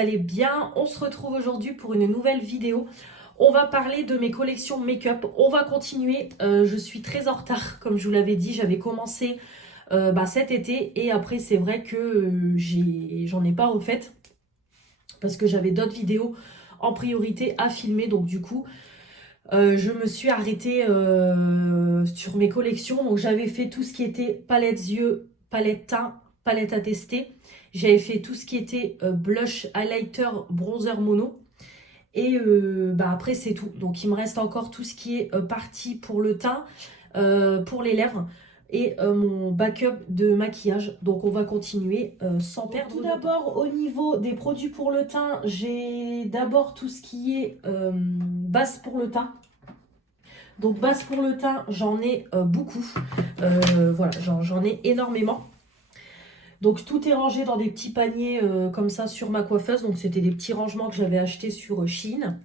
allez bien. On se retrouve aujourd'hui pour une nouvelle vidéo. On va parler de mes collections make-up. On va continuer. Je suis très en retard, comme je vous l'avais dit. J'avais commencé cet été et après c'est vrai que j'en ai pas refait parce que j'avais d'autres vidéos en priorité à filmer. Donc du coup, je me suis arrêtée sur mes collections. Donc j'avais fait tout ce qui était palette yeux, palette teint, palette à tester. J'avais fait tout ce qui était blush, highlighter, bronzer mono. Et après c'est tout. Donc il me reste encore tout ce qui est parti pour le teint, pour les lèvres et mon backup de maquillage. Donc on va continuer sans perdre. Tout d'abord au niveau des produits pour le teint, j'ai d'abord tout ce qui est base pour le teint. Donc base pour le teint, j'en ai beaucoup. Voilà, j'en ai énormément. Donc tout est rangé dans des petits paniers comme ça sur ma coiffeuse. Donc c'était des petits rangements que j'avais achetés sur Shein.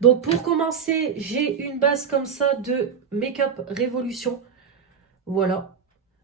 Donc pour commencer, j'ai une base comme ça de Make-up Révolution. Voilà.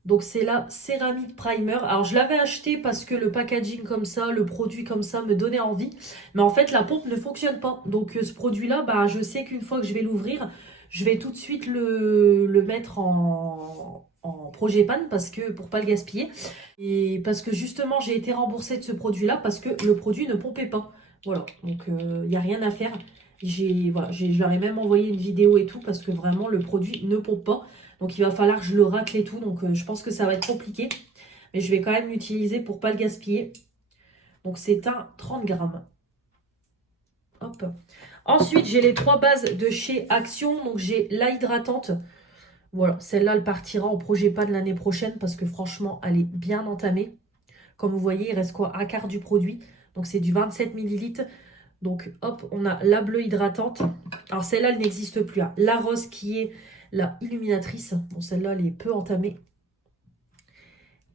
Donc c'est la Céramide Primer. Alors je l'avais acheté parce que le packaging comme ça, le produit comme ça me donnait envie. Mais en fait la pompe ne fonctionne pas. Donc ce produit-là, je sais qu'une fois que je vais l'ouvrir, je vais tout de suite le mettre en projet pan parce que pour pas le gaspiller. Et parce que justement j'ai été remboursée de ce produit-là parce que le produit ne pompait pas. Voilà, donc il n'y a rien à faire. Je leur ai même envoyé une vidéo et tout parce que vraiment le produit ne pompe pas. Donc il va falloir que je le racle et tout. Donc je pense que ça va être compliqué. Mais je vais quand même l'utiliser pour pas le gaspiller. Donc c'est un 30 grammes. Hop. Ensuite j'ai les 3 bases de chez Action. Donc j'ai la hydratante. Voilà, celle-là elle partira en projet pas de l'année prochaine parce que franchement elle est bien entamée. Comme vous voyez il reste quoi? Un quart du produit. Donc c'est du 27 ml. Donc hop, on a la bleue hydratante. Alors celle-là elle n'existe plus. Hein. La rose qui est la illuminatrice. Bon, celle-là, elle est peu entamée.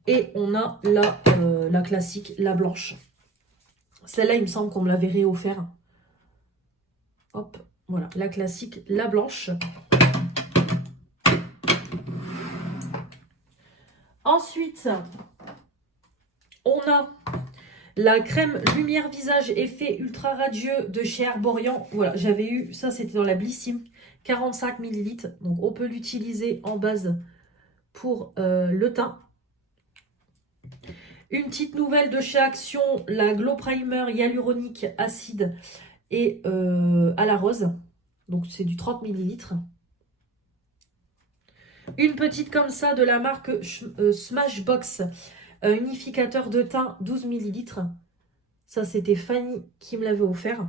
Et on a la classique, la blanche. Celle-là, il me semble qu'on me l'avait réoffert. Hop, voilà, la classique, la blanche. Ensuite, on a la crème lumière visage effet ultra radieux de chez Herborian. Voilà, j'avais eu, ça c'était dans la Blissim, 45 ml. Donc on peut l'utiliser en base pour le teint. Une petite nouvelle de chez Action, la Glow Primer Hyaluronique acide et à la rose. Donc c'est du 30 ml. Une petite comme ça de la marque Smashbox, unificateur de teint 12 ml. Ça c'était Fanny qui me l'avait offert.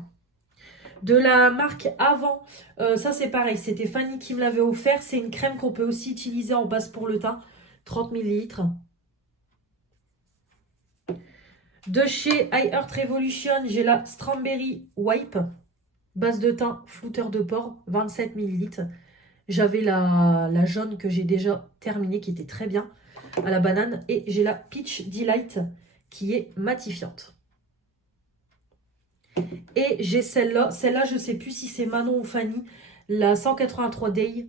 De la marque Avant, ça c'est pareil, c'était Fanny qui me l'avait offert. C'est une crème qu'on peut aussi utiliser en base pour le teint, 30 ml. De chez iHeart Revolution, j'ai la Strawberry Wipe, base de teint, flouteur de pores, 27 ml. J'avais la jaune que j'ai déjà terminée, qui était très bien, à la banane. Et j'ai la Peach Delight, qui est matifiante. Et j'ai celle-là. Celle-là, je ne sais plus si c'est Manon ou Fanny. La 183 Day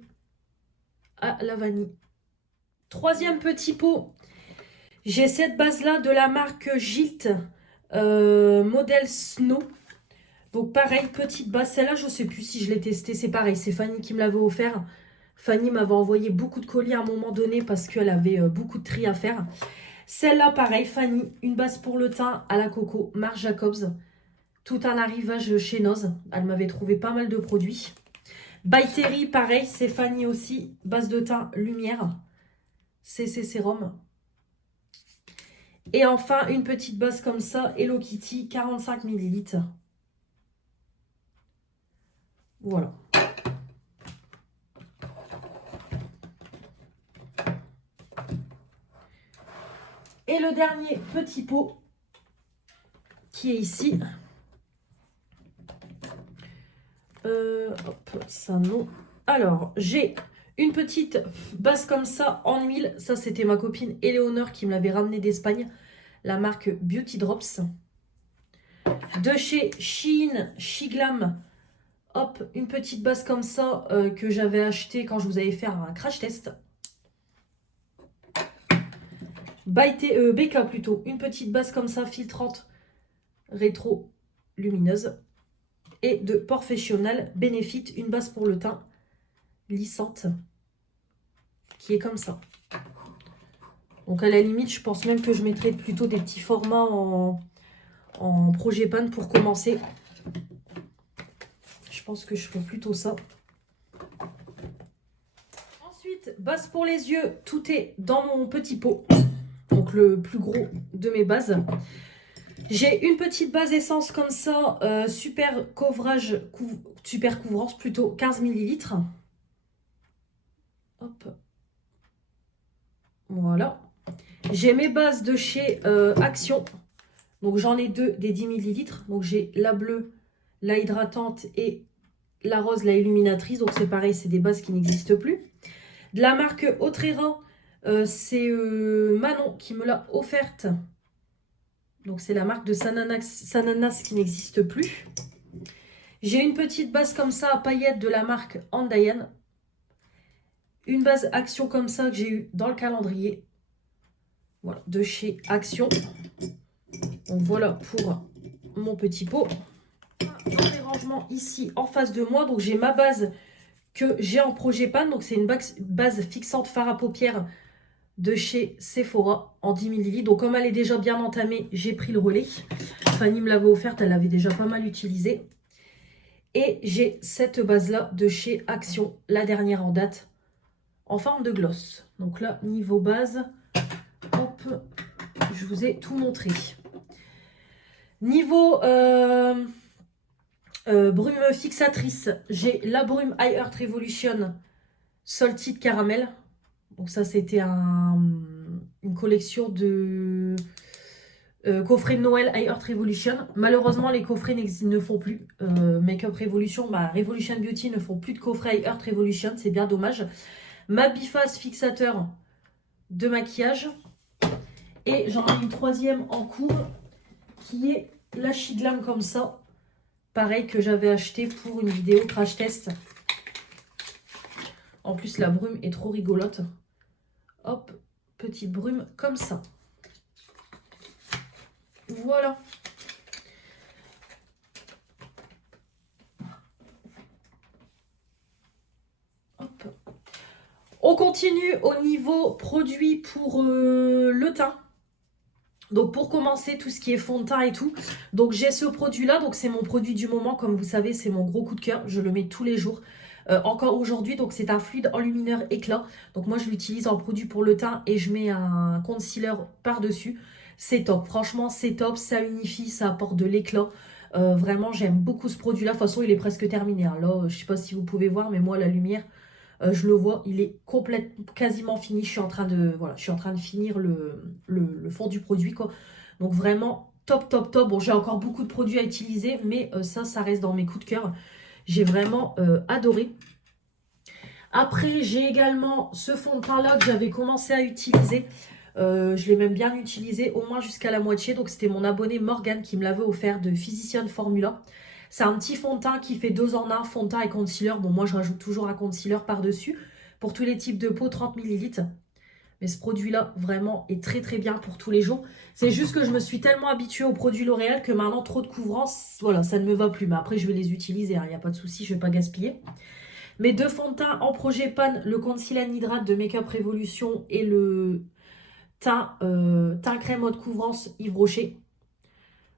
à la vanille. Troisième petit pot. J'ai cette base-là de la marque Gilt, modèle Snow. Donc pareil, petite base. Celle-là, je ne sais plus si je l'ai testée. C'est pareil, c'est Fanny qui me l'avait offert. Fanny m'avait envoyé beaucoup de colis à un moment donné parce qu'elle avait beaucoup de tri à faire. Celle-là, pareil, Fanny, une base pour le teint à la coco, Marc Jacobs. Tout un arrivage chez Noz. Elle m'avait trouvé pas mal de produits. By Terry, pareil, c'est Fanny aussi. Base de teint lumière. CC Sérum. Et enfin, une petite base comme ça, Hello Kitty, 45 ml. Voilà. Et le dernier petit pot qui est ici. Hop, ça non. Alors, j'ai une petite base comme ça en huile. Ça, c'était ma copine Éléonore qui me l'avait ramené d'Espagne. La marque Beauty Drops. De chez Shein, Shiglam. Hop, une petite base comme ça que j'avais acheté quand je vous avais fait un crash test. BK plutôt. Une petite base comme ça, filtrante. Rétro Lumineuse. Et de Professional Benefit, une base pour le teint lissante qui est comme ça. Donc à la limite, je pense même que je mettrais plutôt des petits formats en projet pan pour commencer. Je pense que je ferai plutôt ça. Ensuite, base pour les yeux, tout est dans mon petit pot. Donc le plus gros de mes bases. J'ai une petite base essence comme ça, super couvrance plutôt, 15 ml. Hop. Voilà. J'ai mes bases de chez Action. Donc j'en ai deux des 10 ml. Donc j'ai la bleue, la hydratante et la rose, la illuminatrice. Donc c'est pareil, c'est des bases qui n'existent plus. De la marque Autrera, c'est Manon qui me l'a offerte. Donc c'est la marque de Sananas qui n'existe plus. J'ai une petite base comme ça à paillettes de la marque Andayan. Une base Action comme ça que j'ai eu dans le calendrier. Voilà, de chez Action. Donc voilà pour mon petit pot. Un rangement ici en face de moi. Donc j'ai ma base que j'ai en projet pan. Donc c'est une base fixante fard à paupières de chez Sephora en 10 ml. Donc comme elle est déjà bien entamée, j'ai pris le relais. Fanny me l'avait offerte, elle l'avait déjà pas mal utilisée. Et j'ai cette base là de chez Action, la dernière en date, en forme de gloss. Donc là, niveau base, hop, je vous ai tout montré. Niveau brume fixatrice, j'ai la brume High Earth Revolution Salted Caramel. Donc ça, c'était une collection de coffrets de Noël High Earth Revolution. Malheureusement, les coffrets ne font plus. Makeup Revolution, Revolution Beauty ne font plus de coffrets High Earth Revolution. C'est bien dommage. Ma biface fixateur de maquillage. Et j'en ai une troisième en cours qui est la Shiglam comme ça. Pareil que j'avais acheté pour une vidéo crash test. En plus, la brume est trop rigolote. Hop, petite brume comme ça. Voilà. Hop. On continue au niveau produit pour le teint. Donc pour commencer, tout ce qui est fond de teint et tout. Donc j'ai ce produit là, donc c'est mon produit du moment. Comme vous savez, c'est mon gros coup de cœur. Je le mets tous les jours. Encore aujourd'hui, donc c'est un fluide enlumineur éclat. Donc moi je l'utilise en produit pour le teint et je mets un concealer par-dessus. C'est top, franchement c'est top, ça unifie, ça apporte de l'éclat. Vraiment j'aime beaucoup ce produit là. De toute façon il est presque terminé. Hein. Là je sais pas si vous pouvez voir, mais moi la lumière, je le vois, il est quasiment fini. Je suis en train de, voilà, je suis en train de finir le fond du produit, quoi. Donc vraiment top, top, top. Bon, j'ai encore beaucoup de produits à utiliser, mais ça reste dans mes coups de cœur. J'ai vraiment adoré. Après, j'ai également ce fond de teint là que j'avais commencé à utiliser. Je l'ai même bien utilisé, au moins jusqu'à la moitié. Donc c'était mon abonné Morgane qui me l'avait offert de Physician Formula. C'est un petit fond de teint qui fait 2 en 1, fond de teint et concealer. Bon, moi, je rajoute toujours un concealer par-dessus. Pour tous les types de peau, 30 ml. Mais ce produit-là, vraiment, est très, très bien pour tous les jours. C'est juste que je me suis tellement habituée aux produits L'Oréal que maintenant, trop de couvrance, voilà, ça ne me va plus. Mais après, je vais les utiliser, il n'y a pas de souci, je ne vais pas gaspiller. Mes deux fonds de teint en projet pan, le Conceal and Hydrate de Makeup Revolution et le teint crème haute couvrance Yves Rocher.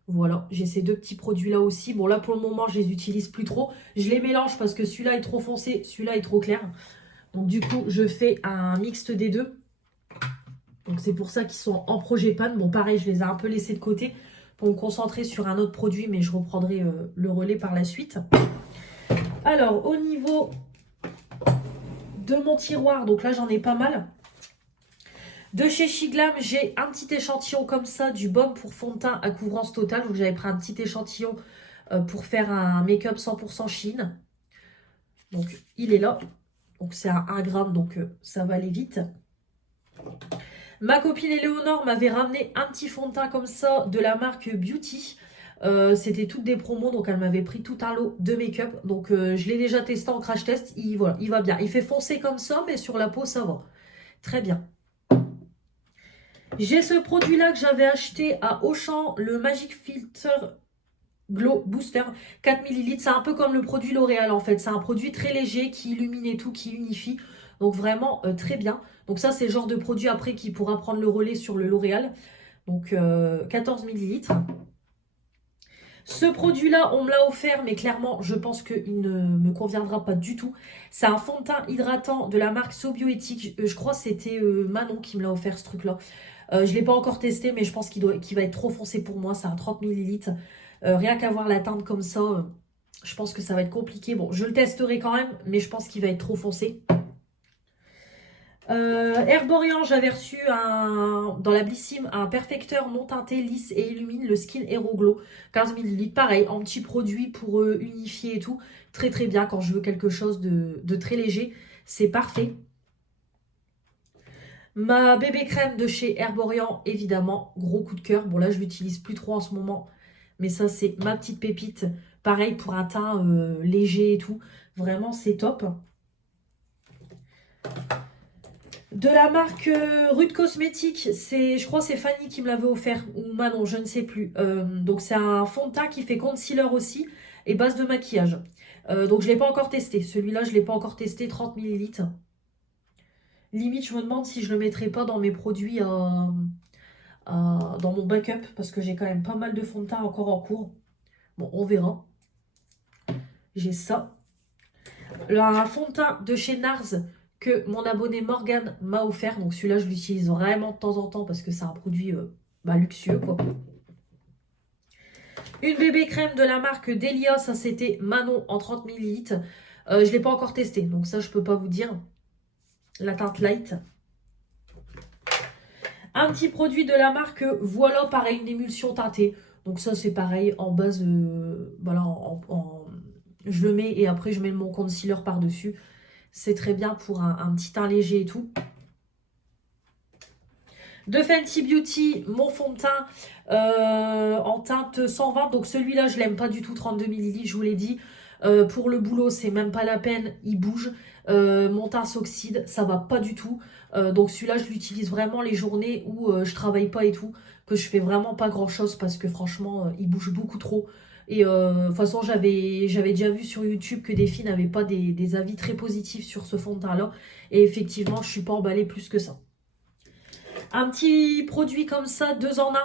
Voilà, j'ai ces deux petits produits-là aussi. Bon, là, pour le moment, je les utilise plus trop. Je les mélange parce que celui-là est trop foncé, celui-là est trop clair. Donc, du coup, je fais un mixte des deux. Donc, c'est pour ça qu'ils sont en projet pan. Bon, pareil, je les ai un peu laissés de côté pour me concentrer sur un autre produit, mais je reprendrai le relais par la suite. Alors, au niveau de mon tiroir, donc là, j'en ai pas mal. De chez Shiglam, j'ai un petit échantillon comme ça du baume pour fond de teint à couvrance totale. Donc j'avais pris un petit échantillon pour faire un make-up 100% Chine. Donc il est là. Donc c'est à 1 gramme, donc ça va aller vite. Ma copine Éléonore m'avait ramené un petit fond de teint comme ça de la marque Beauty. C'était toutes des promos, donc elle m'avait pris tout un lot de make-up. Donc je l'ai déjà testé en crash test. Voilà, il va bien. Il fait foncer comme ça, mais sur la peau ça va. Très bien. J'ai ce produit-là que j'avais acheté à Auchan, le Magic Filter Glow Booster 4 ml. C'est un peu comme le produit L'Oréal en fait. C'est un produit très léger qui illumine et tout, qui unifie. Donc vraiment très bien. Donc ça c'est le genre de produit après qui pourra prendre le relais sur le L'Oréal. Donc 14 millilitres. Ce produit-là, on me l'a offert, mais clairement, je pense qu'il ne me conviendra pas du tout. C'est un fond de teint hydratant de la marque Sobioéthique. Je crois que c'était Manon qui me l'a offert, ce truc-là. Je ne l'ai pas encore testé, mais je pense qu'il va être trop foncé pour moi. C'est un 30 millilitres. Rien qu'à voir la teinte comme ça, je pense que ça va être compliqué. Bon, je le testerai quand même, mais je pense qu'il va être trop foncé. Herborian, j'avais reçu dans la Blissim un perfecteur non teinté, lisse et illumine, le Skin Hero Glow, 15 ml. Pareil, en petit produit pour unifier et tout. Très très bien quand je veux quelque chose de très léger. C'est parfait. Ma bébé crème de chez Herborian, évidemment, gros coup de cœur. Bon là, je l'utilise plus trop en ce moment. Mais ça, c'est ma petite pépite. Pareil pour un teint léger et tout. Vraiment, c'est top. De la marque Rude Cosmétique, je crois que c'est Fanny qui me l'avait offert, ou Manon, je ne sais plus. Donc c'est un fond de teint qui fait concealer aussi et base de maquillage. Donc je ne l'ai pas encore testé. Celui-là, je ne l'ai pas encore testé, 30 millilitres. Limite, je me demande si je le mettrai pas dans mes produits, dans mon backup, parce que j'ai quand même pas mal de fond de teint encore en cours. Bon, on verra. J'ai ça. Un fond de teint de chez NARS que mon abonné Morgane m'a offert. Donc celui-là, je l'utilise vraiment de temps en temps parce que c'est un produit luxueux, quoi. Une bébé crème de la marque Delia, ça c'était Manon en 30 ml. Je ne l'ai pas encore testé, donc ça je peux pas vous dire. La teinte light. Un petit produit de la marque Voilà, pareil, une émulsion teintée. Donc ça c'est pareil, en base, voilà, je le mets et après je mets mon concealer par-dessus. C'est très bien pour un petit teint léger et tout. De Fenty Beauty, mon fond de teint en teinte 120. Donc celui-là, je l'aime pas du tout, 32 ml, je vous l'ai dit. Pour le boulot, c'est même pas la peine, il bouge. Mon teint s'oxyde, ça va pas du tout. Donc celui-là, je l'utilise vraiment les journées où je travaille pas et tout. Que je fais vraiment pas grand-chose parce que franchement, il bouge beaucoup trop. Et de toute façon, j'avais déjà vu sur YouTube que des filles n'avaient pas des avis très positifs sur ce fond de teint-là. Et effectivement, je suis pas emballée plus que ça. Un petit produit comme ça, 2 en 1,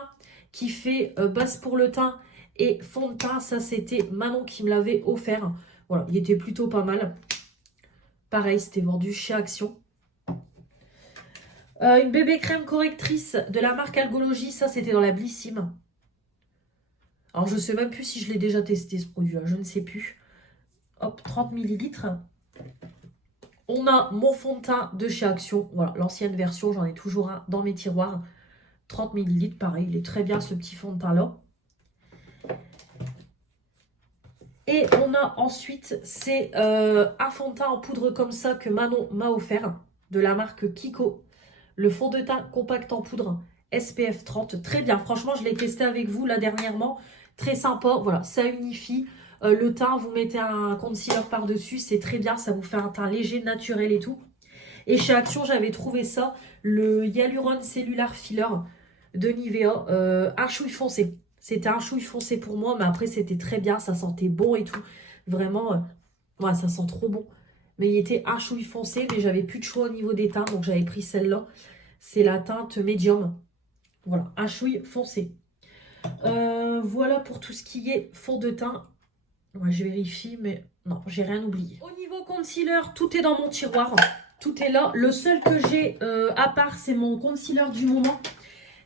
qui fait base pour le teint et fond de teint. Ça, c'était Manon qui me l'avait offert. Voilà, il était plutôt pas mal. Pareil, c'était vendu chez Action. Une bébé crème correctrice de la marque Algologie. Ça, c'était dans la Blissim. Alors, je ne sais même plus si je l'ai déjà testé, ce produit-là. Je ne sais plus. Hop, 30 millilitres. On a mon fond de teint de chez Action. Voilà, l'ancienne version, j'en ai toujours un dans mes tiroirs. 30 millilitres, pareil, il est très bien ce petit fond de teint là. Et on a ensuite, c'est un fond de teint en poudre comme ça que Manon m'a offert, de la marque Kiko. Le fond de teint compact en poudre SPF 30, très bien. Franchement, je l'ai testé avec vous là dernièrement, très sympa. Voilà, ça unifie le teint, vous mettez un concealer par-dessus, c'est très bien, ça vous fait un teint léger, naturel et tout. Et chez Action, j'avais trouvé ça, le Hyaluron Cellular Filler de Nivea, un chouille foncé. C'était un chouille foncé pour moi, mais après c'était très bien, ça sentait bon et tout. Vraiment, ouais, ça sent trop bon. Mais il était un chouille foncé, mais j'avais plus de choix au niveau des teintes, donc j'avais pris celle-là. C'est la teinte médium. Voilà, un chouille foncé. Voilà pour tout ce qui est fond de teint. Ouais, je vérifie, mais non, j'ai rien oublié. Au niveau concealer, tout est dans mon tiroir. Tout est là. Le seul que j'ai à part, c'est mon concealer du moment.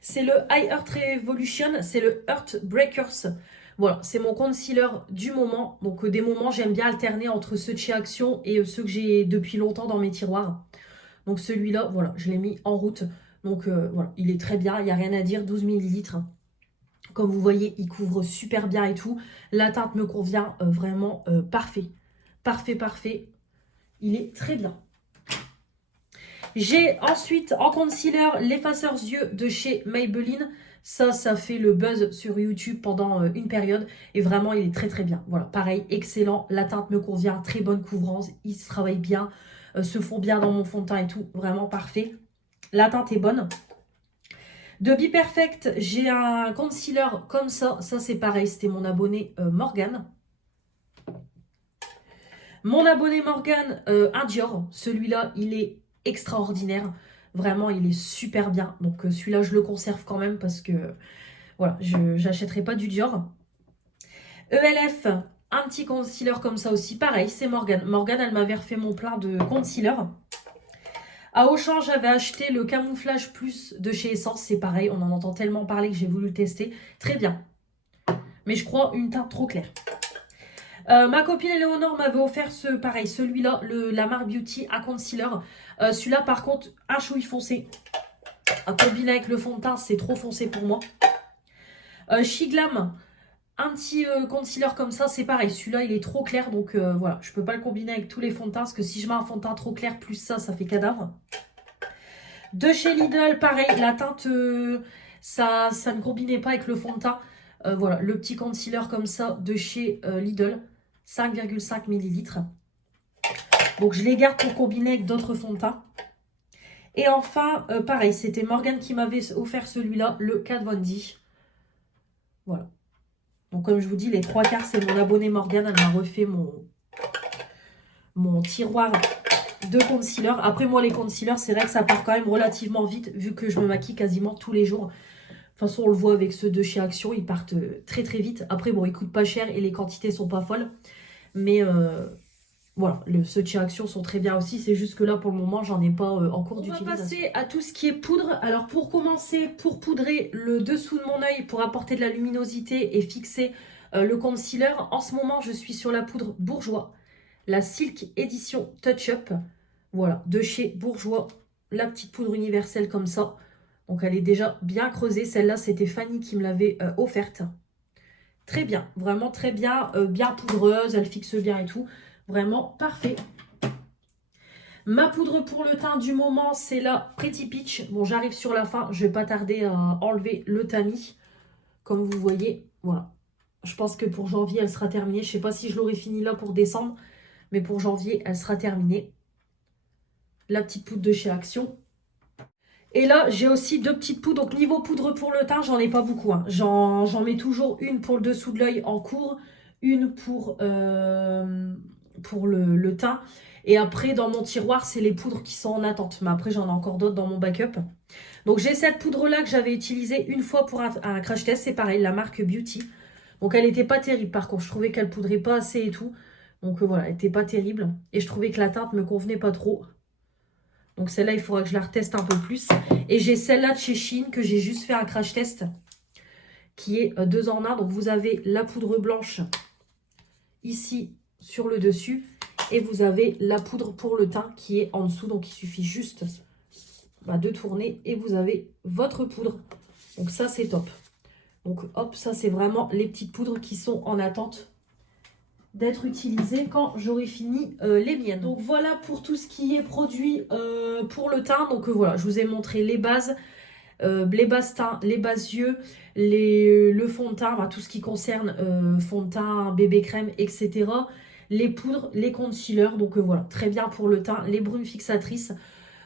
C'est le High Earth Revolution, c'est le Earth Breakers. Voilà, c'est mon concealer du moment. Donc des moments, j'aime bien alterner entre ceux de chez Action et ceux que j'ai depuis longtemps dans mes tiroirs. Donc celui-là, voilà, je l'ai mis en route. Donc voilà, il est très bien, il n'y a rien à dire, 12 millilitres. Comme vous voyez, il couvre super bien et tout. La teinte me convient vraiment parfait. Parfait, parfait. Il est très bien. J'ai ensuite en concealer l'effaceur yeux de chez Maybelline. Ça fait le buzz sur YouTube pendant une période. Et vraiment, il est très très bien. Voilà, pareil, excellent. La teinte me convient, très bonne couvrance. Il se travaille bien, se fond bien dans mon fond de teint et tout. Vraiment parfait. La teinte est bonne. De Be Perfect, j'ai un concealer comme ça. Ça, c'est pareil, c'était mon abonné Morgane. Mon abonné Morgane, un Dior. Celui-là, il est extraordinaire. Vraiment, il est super bien. Donc, celui-là, je le conserve quand même parce que, voilà, je n'achèterai pas du Dior. ELF, un petit concealer comme ça aussi. Pareil, c'est Morgane. Morgane, elle m'avait refait mon plein de concealer. À Auchan, j'avais acheté le Camouflage Plus de chez Essence. C'est pareil, on en entend tellement parler que j'ai voulu le tester. Très bien. Mais je crois une teinte trop claire. Ma copine Éléonore m'avait offert pareil, celui-là, la marque Beauty à concealer. Celui-là, par contre, un chouï foncé. À combiner avec le fond de teint, c'est trop foncé pour moi. Shiglam, un petit concealer comme ça, c'est pareil. Celui-là, il est trop clair, donc voilà. Je peux pas le combiner avec tous les fonds de teint, parce que si je mets un fond de teint trop clair, plus ça fait cadavre. De chez Lidl, pareil, la teinte, ça ne combinait pas avec le fond de teint. Voilà, le petit concealer comme ça de chez Lidl, 5,5 ml. Donc, je les garde pour combiner avec d'autres fonds de teint. Et enfin, pareil, c'était Morgane qui m'avait offert celui-là, le Kat Von D. Voilà. Donc, comme je vous dis, les 3/4, c'est mon abonné Morgane. Elle m'a refait mon tiroir de concealer. Après, moi, les concealers, c'est vrai que ça part quand même relativement vite, vu que je me maquille quasiment tous les jours. De toute façon, on le voit avec ceux de chez Action, ils partent très très vite. Après, bon, ils coûtent pas cher et les quantités sont pas folles. Mais voilà, ceux de chez Action sont très bien aussi. C'est juste que là, pour le moment, j'en ai pas en cours d'utilisation. On va passer à tout ce qui est poudre. Alors, pour commencer, pour poudrer le dessous de mon œil, pour apporter de la luminosité et fixer le concealer, en ce moment, je suis sur la poudre Bourjois, la Silk Edition Touch Up. Voilà, de chez Bourjois, la petite poudre universelle comme ça. Donc, elle est déjà bien creusée. Celle-là, c'était Fanny qui me l'avait offerte. Très bien, vraiment très bien, bien poudreuse, elle fixe bien et tout. Vraiment parfait. Ma poudre pour le teint du moment, c'est la Pretty Peach. Bon, j'arrive sur la fin, je vais pas tarder à enlever le tamis. Comme vous voyez, voilà. Je pense que pour janvier, elle sera terminée. Je sais pas si je l'aurai fini là pour décembre, mais pour janvier, elle sera terminée. La petite poudre de chez Action. Et là, j'ai aussi deux petites poudres. Donc, niveau poudre pour le teint, j'en ai pas beaucoup. Hein. J'en mets toujours une pour le dessous de l'œil en cours, une pour le teint. Et après, dans mon tiroir, c'est les poudres qui sont en attente. Mais après, j'en ai encore d'autres dans mon backup. Donc, j'ai cette poudre-là que j'avais utilisée une fois pour un crash test. C'est pareil, la marque Beauty. Donc, elle n'était pas terrible. Par contre, je trouvais qu'elle poudrait pas assez et tout. Donc, voilà, elle n'était pas terrible. Et je trouvais que la teinte me convenait pas trop. Donc celle-là, il faudra que je la reteste un peu plus. Et j'ai celle-là de chez Shein que j'ai juste fait un crash test. Qui est 2 en 1. Donc vous avez la poudre blanche ici sur le dessus. Et vous avez la poudre pour le teint qui est en dessous. Donc il suffit juste de tourner. Et vous avez votre poudre. Donc ça, c'est top. Donc hop, ça c'est vraiment les petites poudres qui sont en attente d'être utilisées quand j'aurai fini les miennes. Donc voilà pour tout ce qui est produit pour le teint. Donc voilà, je vous ai montré les bases teint, les bases yeux, le fond de teint, tout ce qui concerne fond de teint, bébé crème, etc. Les poudres, les concealers, donc voilà, très bien pour le teint, les brunes fixatrices.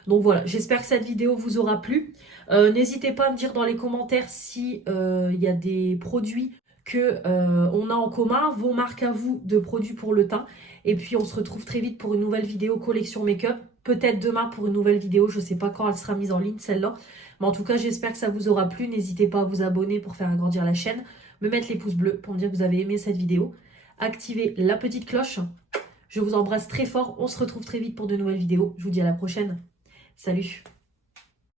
Donc voilà, j'espère que cette vidéo vous aura plu. N'hésitez pas à me dire dans les commentaires si y a des produits on a en commun, vos marques à vous de produits pour le teint. Et puis on se retrouve très vite pour une nouvelle vidéo collection make-up. Peut-être demain pour une nouvelle vidéo, je ne sais pas quand elle sera mise en ligne celle-là. Mais en tout cas, j'espère que ça vous aura plu. N'hésitez pas à vous abonner pour faire agrandir la chaîne. Me mettre les pouces bleus pour me dire que vous avez aimé cette vidéo. Activez la petite cloche. Je vous embrasse très fort. On se retrouve très vite pour de nouvelles vidéos. Je vous dis à la prochaine. Salut!